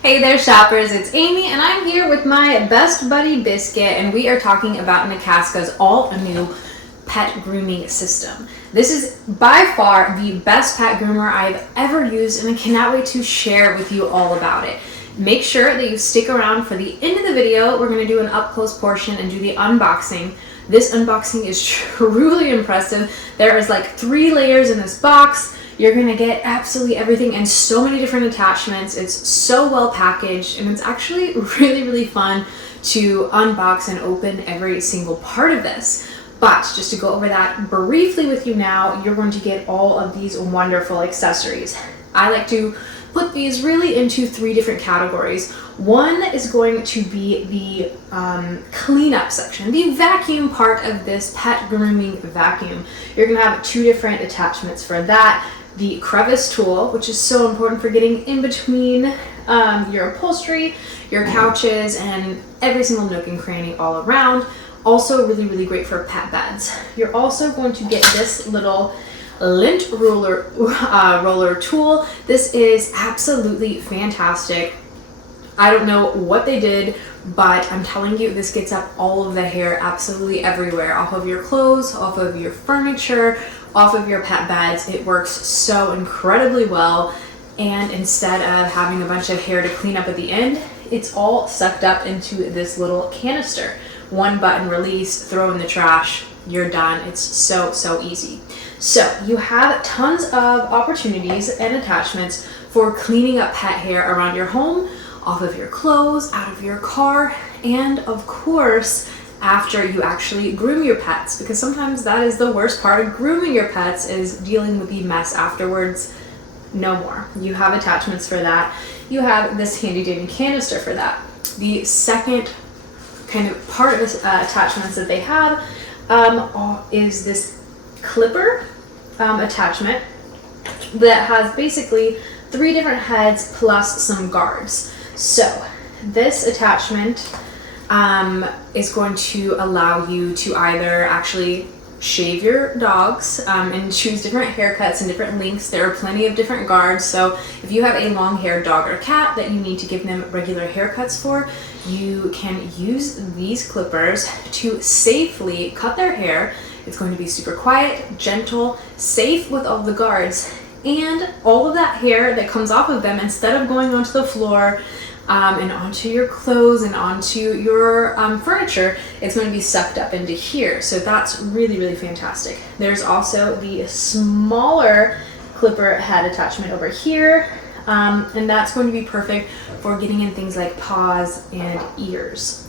Hey there shoppers, it's Amy and I'm here with my best buddy Biscuit and we are talking about NEAKASA's all-new pet grooming system. This is by far the best pet groomer I've ever used and I cannot wait to share with you all about it. Make sure that you stick around for the end of the video. We're going to do an up-close portion and do the unboxing. This unboxing is truly impressive. There is like 3 layers in this box. You're gonna get absolutely everything and so many different attachments. It's so well packaged and it's actually really fun to unbox and open every single part of this. But just to go over that briefly with you now, you're going to get all of these wonderful accessories. I like to put these really into 3 different categories. One is going to be the cleanup section, the vacuum part of this pet grooming vacuum. You're gonna have 2 different attachments for that. The crevice tool, which is so important for getting in between your upholstery, your couches, and every single nook and cranny all around. Also really great for pet beds. You're also going to get this little lint roller tool. This is absolutely fantastic. I don't know what they did, but I'm telling you, this gets up all of the hair absolutely everywhere, off of your clothes, off of your furniture, off of your pet beds. It works so incredibly well, and instead of having a bunch of hair to clean up at the end, it's all sucked up into this little canister. 1 button release, throw in the trash, you're done. It's so easy. So you have tons of opportunities and attachments for cleaning up pet hair around your home, off of your clothes, out of your car, and of course after you actually groom your pets, because sometimes that is the worst part of grooming your pets, is dealing with the mess afterwards. No more. You have attachments for that. You have this handy dandy canister for that. The second kind of part of this attachments that they have is this clipper attachment that has basically 3 different heads plus some guards. So this attachment is going to allow you to either actually shave your dogs and choose different haircuts and different lengths. There are plenty of different guards, so if you have a long-haired dog or cat that you need to give them regular haircuts for, you can use these clippers to safely cut their hair. It's going to be super quiet, gentle, safe with all the guards, and all of that hair that comes off of them, instead of going onto the floor and onto your clothes and onto your furniture, it's going to be sucked up into here. So that's really fantastic. There's also the smaller clipper head attachment over here, and that's going to be perfect for getting in things like paws and ears.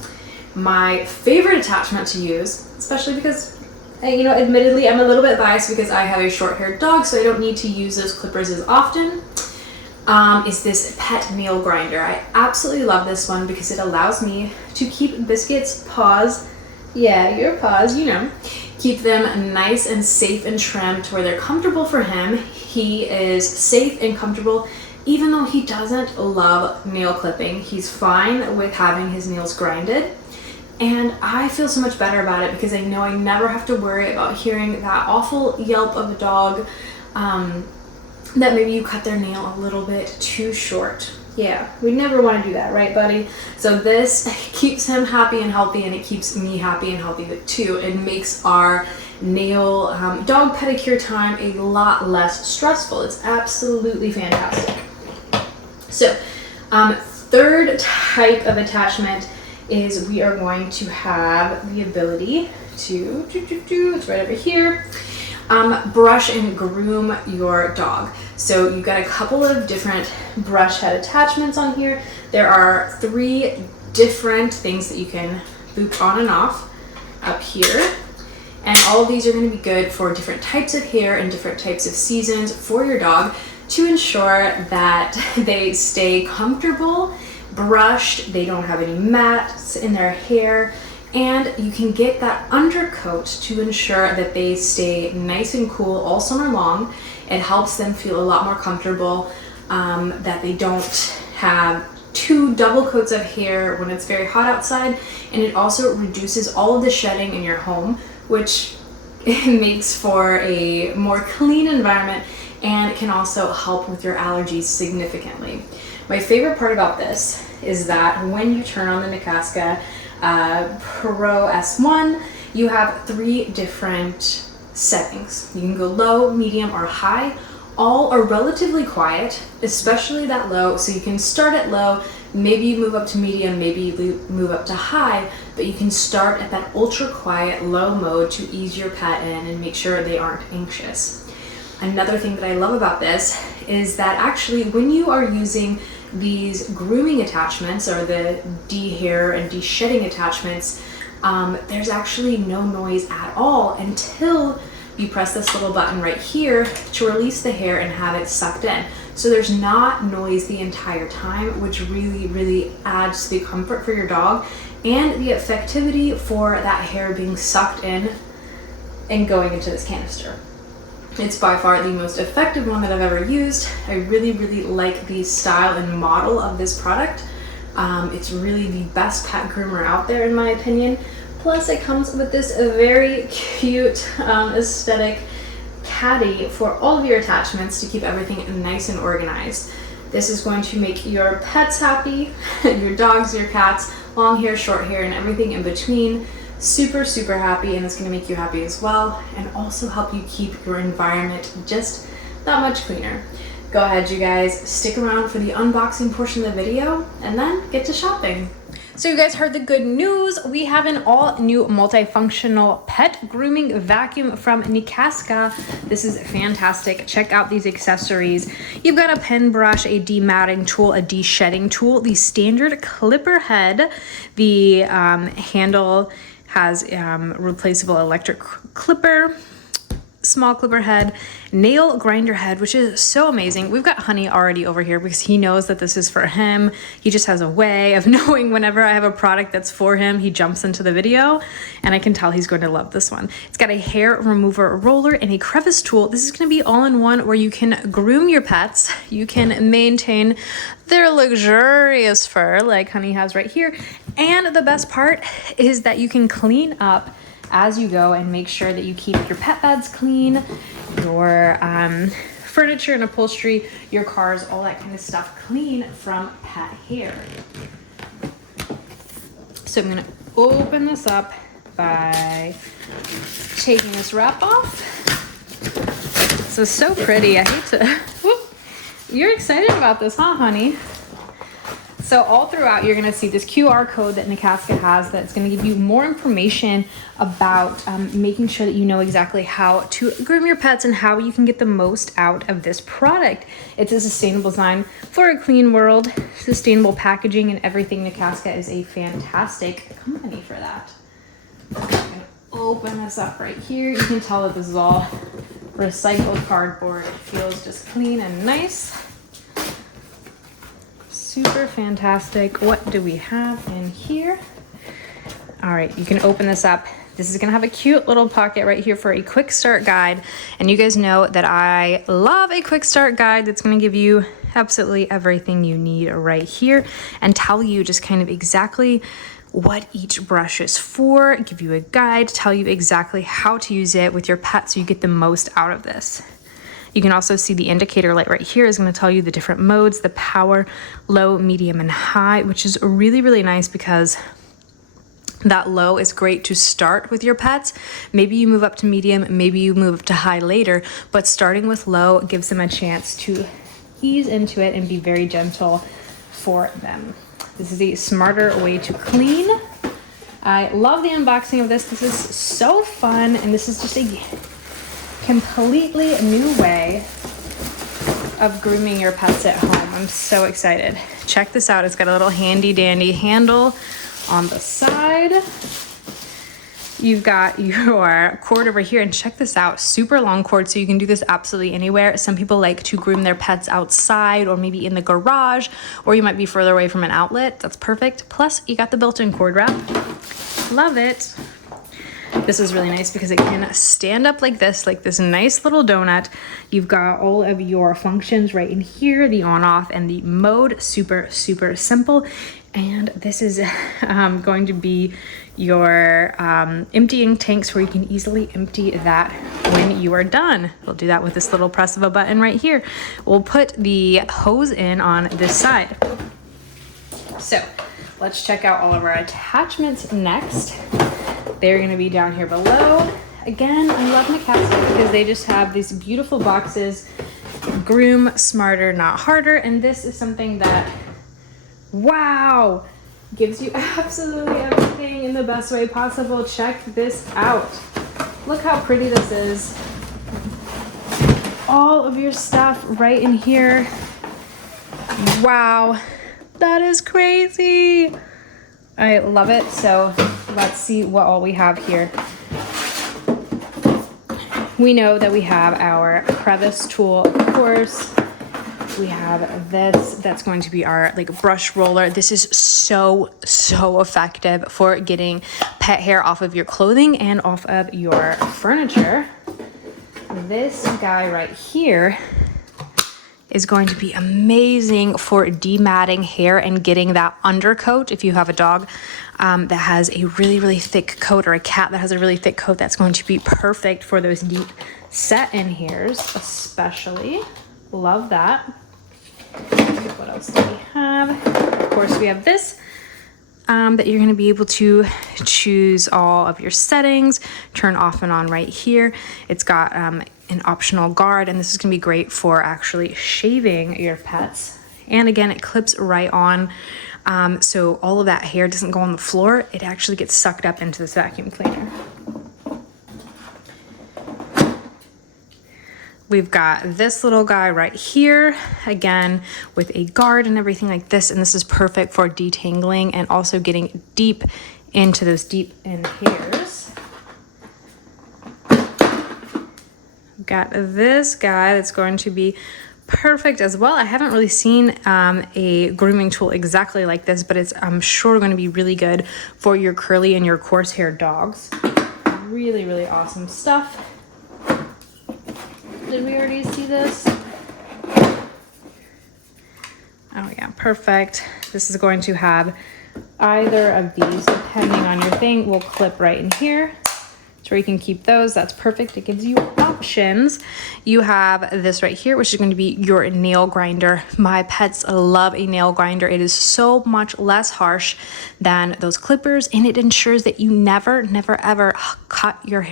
My favorite attachment to use, especially because admittedly I'm a little bit biased because I have a short-haired dog, so I don't need to use those clippers as often, is this pet nail grinder. I absolutely love this one because it allows me to keep Biscuit's paws, your paws, keep them nice and safe and trimmed to where they're comfortable for him. He is safe and comfortable even though he doesn't love nail clipping. He's fine with having his nails grinded. And I feel so much better about it because I know I never have to worry about hearing that awful yelp of a dog that maybe you cut their nail a little bit too short. Yeah, we never want to do that, right, buddy? So this keeps him happy and healthy, and it keeps me happy and healthy too. It makes our nail dog pedicure time a lot less stressful. It's absolutely fantastic. So, third type of attachment is we are going to have the ability to, it's right over here, brush and groom your dog. So you've got a couple of different brush head attachments on here. There are 3 different things that you can boop on and off up here. And all of these are going to be good for different types of hair and different types of seasons for your dog to ensure that they stay comfortable, brushed, they don't have any mats in their hair, and you can get that undercoat to ensure that they stay nice and cool all summer long. It helps them feel a lot more comfortable, that they don't have 2 double coats of hair when it's very hot outside, and it also reduces all of the shedding in your home, which makes for a more clean environment, and it can also help with your allergies significantly. My favorite part about this is that when you turn on the NEAKASA Pro S1, you have 3 different settings. You can go low, medium, or high. All are relatively quiet, especially that low, so you can start at low, maybe you move up to medium, maybe you move up to high, but you can start at that ultra quiet low mode to ease your pet in and make sure they aren't anxious. Another thing that I love about this is that actually when you are using these grooming attachments or the de-hair and de-shedding attachments, there's actually no noise at all until you press this little button right here to release the hair and have it sucked in. So there's not noise the entire time, which really adds to the comfort for your dog and the effectivity for that hair being sucked in and going into this canister. It's by far the most effective one that I've ever used. I really like the style and model of this product. It's really the best pet groomer out there in my opinion. Plus it comes with this very cute aesthetic caddy for all of your attachments to keep everything nice and organized. This is going to make your pets happy, your dogs, your cats, long hair, short hair, and everything in between super happy, and it's going to make you happy as well, and also help you keep your environment just that much cleaner. Go ahead, you guys, stick around for the unboxing portion of the video and then get to shopping. So you guys heard the good news. We have an all new multifunctional pet grooming vacuum from NEAKASA. This is fantastic. Check out these accessories. You've got a pen brush, a dematting tool, a de-shedding tool, the standard clipper head. The handle has replaceable electric clipper, small clipper head, nail grinder head, which is so amazing. We've got Honey already over here because he knows that this is for him. He just has a way of knowing whenever I have a product that's for him, he jumps into the video, and I can tell he's going to love this one. It's got a hair remover roller and a crevice tool. This is going to be all in one where you can groom your pets. You can maintain their luxurious fur like Honey has right here. And the best part is that you can clean up as you go and make sure that you keep your pet beds clean, your furniture and upholstery, your cars, all that kind of stuff clean from pet hair. So I'm gonna open this up by taking this wrap off. This is so pretty. I hate to, whoop. You're excited about this, huh, Honey? So all throughout, you're gonna see this QR code that NEAKASA has that's gonna give you more information about making sure that you know exactly how to groom your pets and how you can get the most out of this product. It's a sustainable design for a clean world, sustainable packaging, and everything. NEAKASA is a fantastic company for that. I'm gonna open this up right here. You can tell that this is all recycled cardboard. It feels just clean and nice. Super fantastic. What do we have in here? All right, you can open this up. This is gonna have a cute little pocket right here for a quick start guide. And you guys know that I love a quick start guide that's gonna give you absolutely everything you need right here and tell you just kind of exactly what each brush is for, give you a guide, tell you exactly how to use it with your pet so you get the most out of this. You can also see the indicator light right here is going to tell you the different modes, the power, low, medium, and high, which is really nice because that low is great to start with your pets. Maybe you move up to medium, maybe you move up to high later, but starting with low gives them a chance to ease into it and be very gentle for them. This is a smarter way to clean. I love the unboxing of this. This is so fun, and this is just a completely new way of grooming your pets at home. I'm so excited. Check this out. It's got a little handy dandy handle on the side. You've got your cord over here, and check this out, super long cord, so you can do this absolutely anywhere. Some people like to groom their pets outside or maybe in the garage, or you might be further away from an outlet. That's perfect. Plus you got the built-in cord wrap. Love it. This is really nice because it can stand up like this nice little donut. You've got all of your functions right in here, the on, off, and the mode. Super simple. And this is going to be your emptying tanks where you can easily empty that when you are done. We'll do that with this little press of a button right here. We'll put the hose in on this side. So let's check out all of our attachments next. They're going to be down here below. Again, I love NEAKASA because they just have these beautiful boxes. Groom smarter, not harder. And this is something that, wow, gives you absolutely everything in the best way possible. Check this out. Look how pretty this is. All of your stuff right in here. Wow, that is crazy. I love it. So let's see what all we have here. We know that we have our crevice tool, of course. We have this, that's going to be our like brush roller. This is so effective for getting pet hair off of your clothing and off of your furniture. This guy right here is going to be amazing for dematting hair and getting that undercoat. If you have a dog that has a really thick coat, or a cat that has a really thick coat, that's going to be perfect for those deep set-in hairs, especially. Love that. What else do we have? Of course, we have this that you're going to be able to choose all of your settings, turn off and on right here. It's got an optional guard, and this is going to be great for actually shaving your pets. And again, it clips right on, so all of that hair doesn't go on the floor. It actually gets sucked up into this vacuum cleaner. We've got this little guy right here, again, with a guard and everything like this. And this is perfect for detangling and also getting deep into those deep in hairs. We've got this guy that's going to be perfect as well. I haven't really seen a grooming tool exactly like this, but it's, I'm sure, going to be really good for your curly and your coarse hair dogs. Really awesome stuff. Did we already see this? Oh yeah, perfect. This is going to have either of these, depending on your thing, will clip right in here. So you can keep those. That's perfect. It gives you options. You have this right here, which is going to be your nail grinder. My pets love a nail grinder. It is so much less harsh than those clippers, and it ensures that you never ever cut your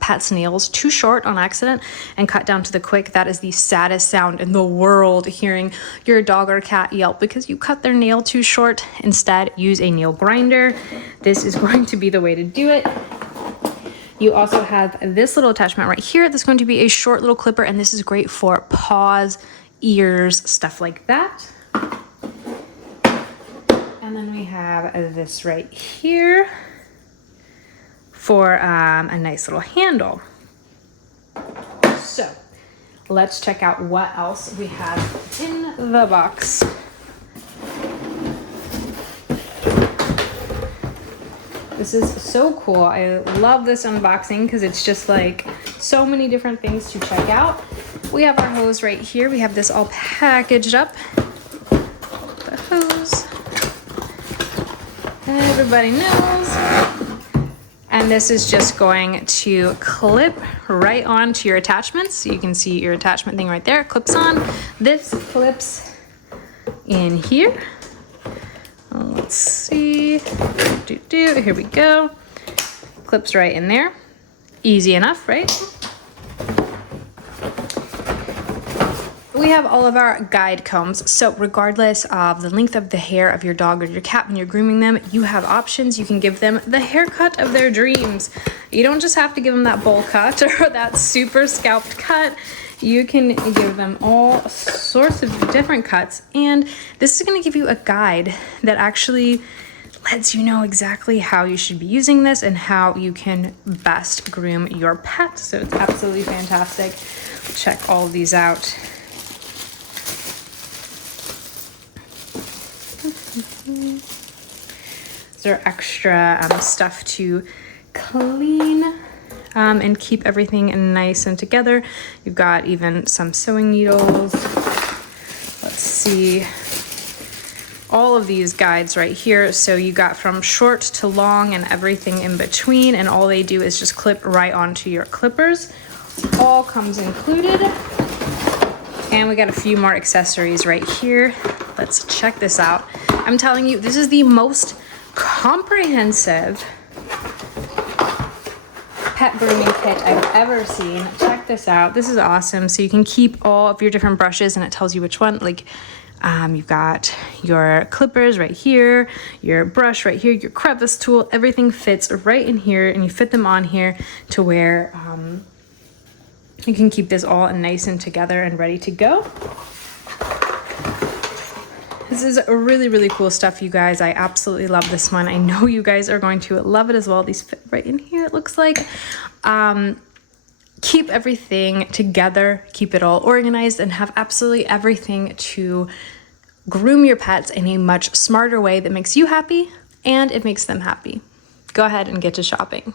pet's nails too short on accident and cut down to the quick. That is the saddest sound in the world, hearing your dog or cat yelp because you cut their nail too short. Instead, use a nail grinder. This is going to be the way to do it. You also have this little attachment right here. This is going to be a short little clipper, and this is great for paws, ears, stuff like that. And then we have this right here for a nice little handle. So let's check out what else we have in the box. This is so cool. I love this unboxing because it's just like so many different things to check out. We have our hose right here. We have this all packaged up. The hose. Everybody knows. And this is just going to clip right onto your attachments. So you can see your attachment thing right there. It clips on. This clips in here. Let's see. Here we go. Clips right in there. Easy enough, right? We have all of our guide combs. So regardless of the length of the hair of your dog or your cat when you're grooming them, you have options. You can give them the haircut of their dreams. You don't just have to give them that bowl cut or that super scalped cut. You can give them all sorts of different cuts. And this is going to give you a guide that actually lets you know exactly how you should be using this and how you can best groom your pet. So it's absolutely fantastic. Check all of these out. These are extra stuff to clean and keep everything nice and together. You've got even some sewing needles. Let's see. all of these guides right here. So you got from short to long and everything in between, and all they do is just clip right onto your clippers. All comes included. And we got a few more accessories right here. Let's check this out. I'm telling you, this is the most comprehensive pet grooming kit I've ever seen. Check this out. This is awesome. So you can keep all of your different brushes, and it tells you which one. Like, you've got your clippers right here, your brush right here, your crevice tool. Everything fits right in here, and you fit them on here to where you can keep this all nice and together and ready to go. This is really, really cool stuff, you guys. I absolutely love this one. I know you guys are going to love it as well. These fit right in here, it looks like. Keep everything together, keep it all organized, and have absolutely everything to groom your pets in a much smarter way that makes you happy and it makes them happy. Go ahead and get to shopping.